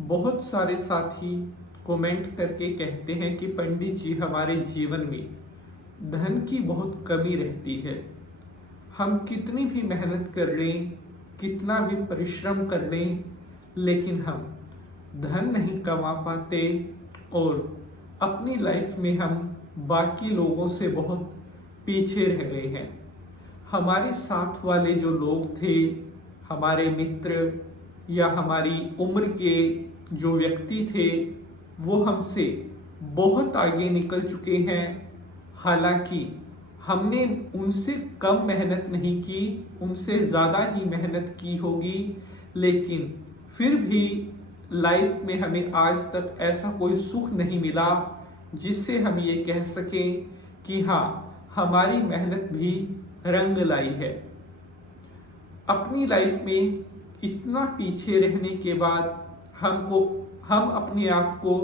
बहुत सारे साथी कमेंट करके कहते हैं कि पंडित जी हमारे जीवन में धन की बहुत कमी रहती है। हम कितनी भी मेहनत कर लें, कितना भी परिश्रम कर लें, लेकिन हम धन नहीं कमा पाते और अपनी लाइफ में हम बाकी लोगों से बहुत पीछे रह गए हैं। हमारे साथ वाले जो लोग थे, हमारे मित्र या हमारी उम्र के जो व्यक्ति थे, वो हमसे बहुत आगे निकल चुके हैं। हालांकि हमने उनसे कम मेहनत नहीं की, उनसे ज़्यादा ही मेहनत की होगी, लेकिन फिर भी लाइफ में हमें आज तक ऐसा कोई सुख नहीं मिला जिससे हम ये कह सकें कि हाँ, हमारी मेहनत भी रंग लाई है। अपनी लाइफ में इतना पीछे रहने के बाद हम अपने आप को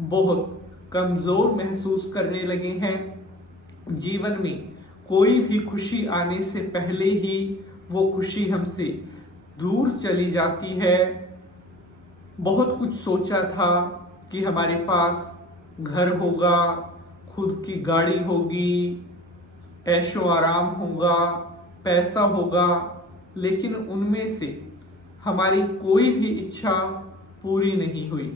बहुत कमज़ोर महसूस करने लगे हैं। जीवन में कोई भी खुशी आने से पहले ही वो खुशी हमसे दूर चली जाती है। बहुत कुछ सोचा था कि हमारे पास घर होगा, खुद की गाड़ी होगी, ऐशो आराम होगा, पैसा होगा, लेकिन उनमें से हमारी कोई भी इच्छा पूरी नहीं हुई।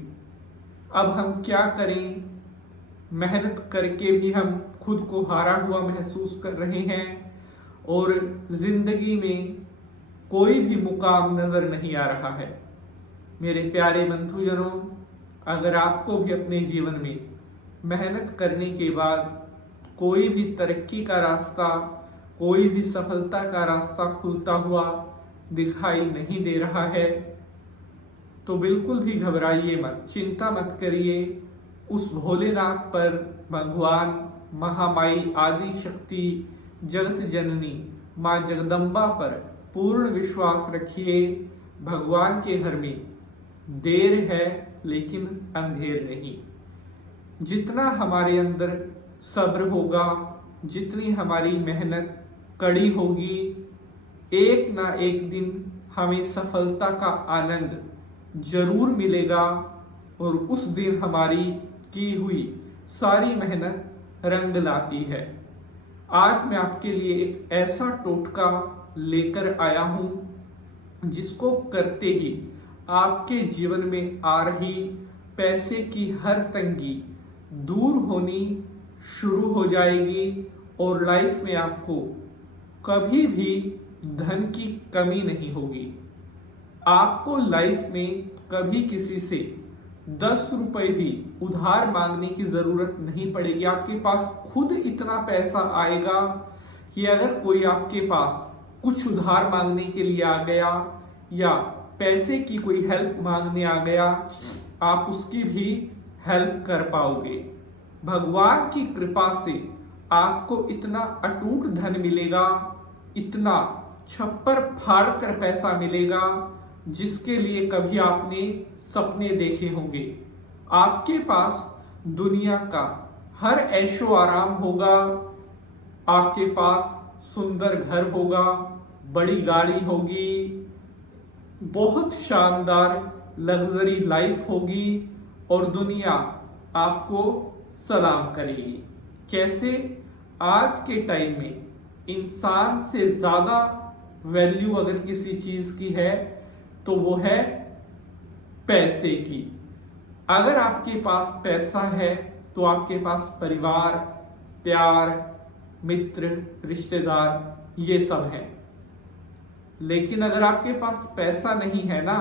अब हम क्या करें? मेहनत करके भी हम खुद को हारा हुआ महसूस कर रहे हैं और जिंदगी में कोई भी मुकाम नजर नहीं आ रहा है। मेरे प्यारे बंधुजनों, अगर आपको भी अपने जीवन में मेहनत करने के बाद कोई भी तरक्की का रास्ता, कोई भी सफलता का रास्ता खुलता हुआ दिखाई नहीं दे रहा है, तो बिल्कुल भी घबराइए मत, चिंता मत करिए। उस भोलेनाथ पर, भगवान, महामाई, आदि शक्ति, जगत जननी माँ जगदम्बा पर पूर्ण विश्वास रखिए। भगवान के घर में देर है लेकिन अंधेर नहीं। जितना हमारे अंदर सब्र होगा, जितनी हमारी मेहनत कड़ी होगी, एक ना एक दिन हमें सफलता का आनंद जरूर मिलेगा और उस दिन हमारी की हुई सारी मेहनत रंग लाती है। आज मैं आपके लिए एक ऐसा टोटका लेकर आया हूं जिसको करते ही आपके जीवन में आ रही पैसे की हर तंगी दूर होनी शुरू हो जाएगी और लाइफ में आपको कभी भी धन की कमी नहीं होगी। आपको लाइफ में कभी किसी से 10 रुपए भी उधार मांगने की जरूरत नहीं पड़ेगी। आपके पास खुद इतना पैसा आएगा कि अगर कोई आपके पास कुछ उधार मांगने के लिए आ गया या पैसे की कोई हेल्प मांगने आ गया, आप उसकी भी हेल्प कर पाओगे। भगवान की कृपा से आपको इतना अटूट धन मिलेगा, इतना छप्पर फाड़ कर पैसा मिलेगा जिसके लिए कभी आपने सपने देखे होंगे। आपके पास दुनिया का हर ऐशो आराम होगा, आपके पास सुंदर घर होगा, बड़ी गाड़ी होगी, बहुत शानदार लग्जरी लाइफ होगी और दुनिया आपको सलाम करेगी। कैसे? आज के टाइम में इंसान से ज्यादा वैल्यू अगर किसी चीज की है तो वो है पैसे की। अगर आपके पास पैसा है तो आपके पास परिवार, प्यार, मित्र, रिश्तेदार, ये सब है। लेकिन अगर आपके पास पैसा नहीं है ना,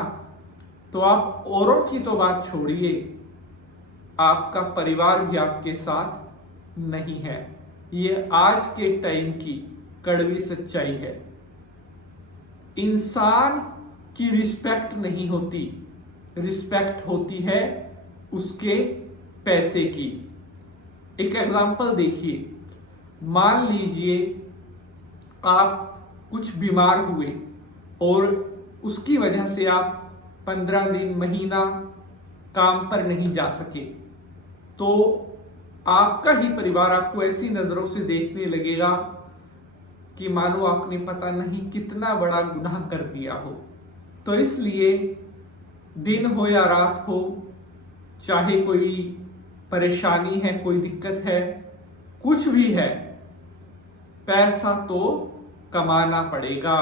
तो आप औरों की तो बात छोड़िए, आपका परिवार भी आपके साथ नहीं है। ये आज के टाइम की कड़वी सच्चाई है। इंसान की रिस्पेक्ट नहीं होती, रिस्पेक्ट होती है उसके पैसे की। एक एग्जांपल देखिए, मान लीजिए आप कुछ बीमार हुए और उसकी वजह से आप 15 दिन, महीना काम पर नहीं जा सके, तो आपका ही परिवार आपको ऐसी नजरों से देखने लगेगा कि मानो आपने पता नहीं कितना बड़ा गुनाह कर दिया हो। तो इसलिए दिन हो या रात हो, चाहे कोई परेशानी है, कोई दिक्कत है, कुछ भी है, पैसा तो कमाना पड़ेगा।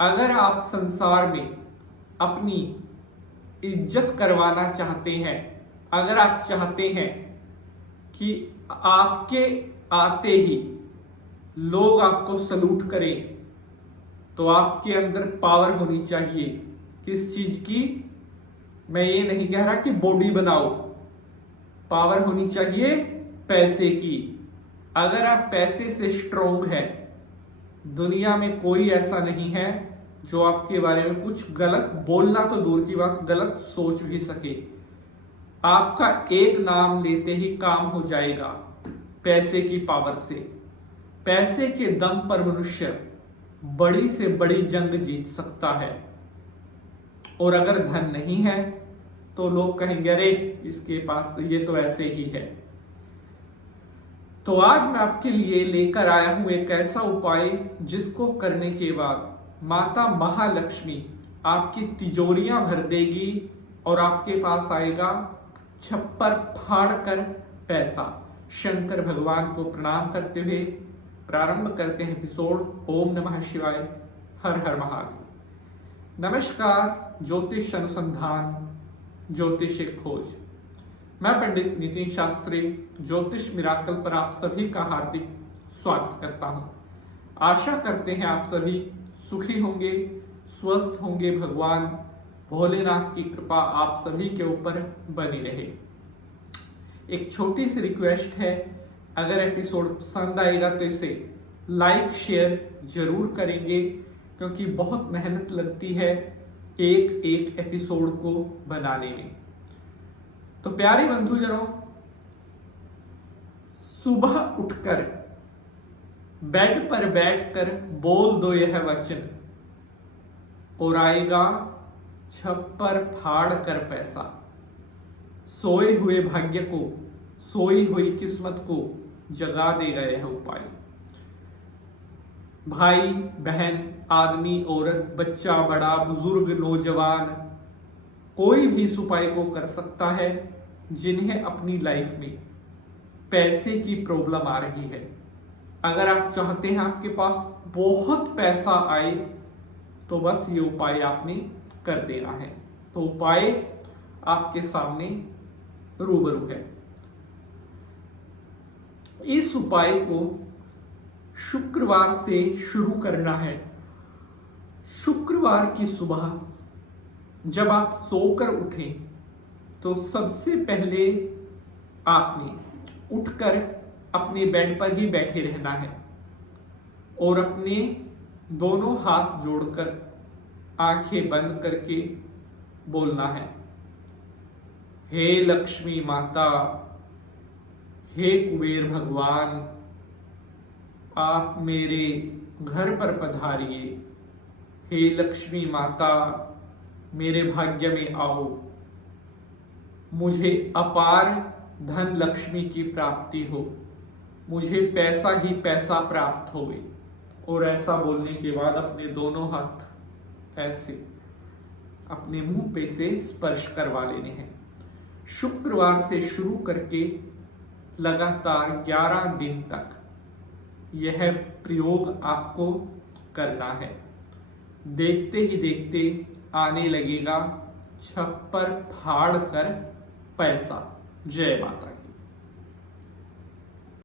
अगर आप संसार में अपनी इज्जत करवाना चाहते हैं, अगर आप चाहते हैं कि आपके आते ही लोग आपको सलूट करें, तो आपके अंदर पावर होनी चाहिए। किस चीज की? मैं ये नहीं कह रहा कि बॉडी बनाओ, पावर होनी चाहिए पैसे की। अगर आप पैसे से स्ट्रोंग है, दुनिया में कोई ऐसा नहीं है जो आपके बारे में कुछ गलत, बोलना तो दूर की बात, गलत सोच भी सके। आपका एक नाम लेते ही काम हो जाएगा पैसे की पावर से। पैसे के दम पर मनुष्य बड़ी से बड़ी जंग जीत सकता है। और अगर धन नहीं है तो लोग कहेंगे अरे इसके पास तो, ये तो ऐसे ही है। तो आज मैं आपके लिए लेकर आया हूं एक ऐसा उपाय जिसको करने के बाद माता महालक्ष्मी आपकी तिजोरियां भर देगी और आपके पास आएगा छप्पर फाड़ कर पैसा। शंकर भगवान को प्रणाम करते हुए प्रारंभ करते हैं एपिसोड। ओम नमः शिवाय, हर हर महादेव। नमस्कार, ज्योतिष अनुसंधान, ज्योतिष खोज। मैं पंडित नितिन शास्त्री ज्योतिष मिराकल पर आप सभी का हार्दिक स्वागत करता हूं। आशा करते हैं आप सभी सुखी होंगे, स्वस्थ होंगे। भगवान भोलेनाथ की कृपा आप सभी के ऊपर बनी रहे। एक छोटी सी रिक्वेस्ट है, अगर एपिसोड पसंद आएगा तो इसे लाइक शेयर जरूर करेंगे, क्योंकि बहुत मेहनत लगती है एक एक एपिसोड को बनाने में। तो प्यारे बंधुजनों, सुबह उठकर बेड पर बैठकर बोल दो यह वचन और आएगा छप्पर फाड़ कर पैसा। सोए हुए भाग्य को, सोई हुई किस्मत को जगा देगा यह उपाय। भाई बहन, आदमी औरत, बच्चा बड़ा, बुजुर्ग, नौजवान, कोई भी इस उपाय को कर सकता है जिन्हें अपनी लाइफ में पैसे की प्रॉब्लम आ रही है। अगर आप चाहते हैं आपके पास बहुत पैसा आए तो बस ये उपाय आपने कर देना है। तो उपाय आपके सामने रूबरू है। इस उपाय को शुक्रवार से शुरू करना है। शुक्रवार की सुबह जब आप सोकर उठें तो सबसे पहले आपने उठकर अपने बेड पर ही बैठे रहना है और अपने दोनों हाथ जोड़कर आंखें बंद करके बोलना है, हे लक्ष्मी माता, हे कुबेर भगवान, आप मेरे घर पर पधारिए। हे लक्ष्मी माता, मेरे भाग्य में आओ, मुझे अपार धन लक्ष्मी की प्राप्ति हो, मुझे पैसा ही पैसा प्राप्त होवे। और ऐसा बोलने के बाद अपने दोनों हाथ ऐसे अपने मुंह पे से स्पर्श करवा लेने हैं। शुक्रवार से शुरू करके लगातार 11 दिन तक यह प्रयोग आपको करना है। देखते ही देखते आने लगेगा छप्पर फाड़ कर पैसा। जय माता।